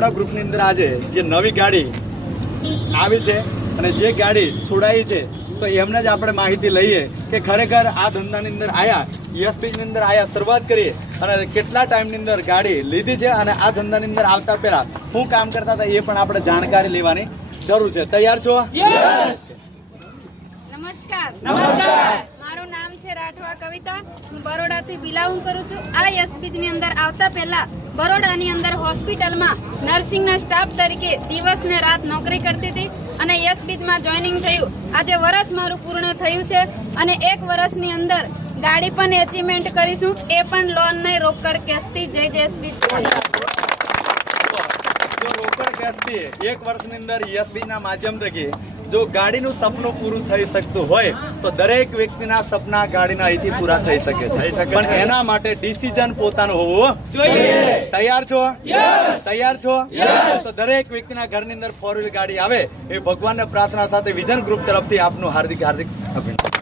આપણા ગ્રુપની અંદર આજે જે નવી ગાડી આવી છે અને જે ગાડી છોડાઈ છે તો એમને જ આપણે માહિતી લઈએ કે ખરેખર આ ધંધાની અંદર આવ્યા, યશબીજની અંદર આવ્યા, શરૂઆત કરીએ અને કેટલા ટાઈમની અંદર ગાડી લીધી છે અને આ ધંધાની અંદર આવતા પહેલા શું કામ કરતા હતા એ પણ આપણે જાણકારી લેવાની જરૂર છે. તૈયાર છો? નમસ્કાર. નમસ્કાર. મારું નામ છે રાઠવા કવિતા. હું બરોડાથી બિલોંગ કરું છું. આ યશબીજની અંદર આવતા પહેલા બરોડાની અંદર હોસ્પિટલમાં નર્સિંગના સ્ટાફ તરીકે દિવસ ને રાત નોકરી કરતી હતી અને યશબીજમાં જોઈનિંગ થયું. આજે વર્ષ મારું પૂર્ણ થયું છે અને 1 વર્ષની અંદર ગાડી પણ એચીવમેન્ટ કરીશું, એ પણ લોન નહીં રોકડ કેશથી. જય યશબીજ. જો રોકડ કેશથી 1 વર્ષની અંદર યશબીજના માધ્યમ થકી જો ગાડીનું સપનું પૂરું થઈ શકતું હોય તો દરેક વ્યક્તિના સપના ગાડીના અહીંથી પૂરા થઈ શકે છે, પણ એના માટે ડિસિઝન પોતાનું હોવું જોઈએ. તૈયાર છો? તૈયાર છો? તો દરેક વ્યક્તિના ઘરની અંદર 4 વ્હીલ ગાડી આવે એ ભગવાનને પ્રાર્થના સાથે વિઝન ગ્રુપ તરફથી આપનું હાર્દિક અભિનંદન.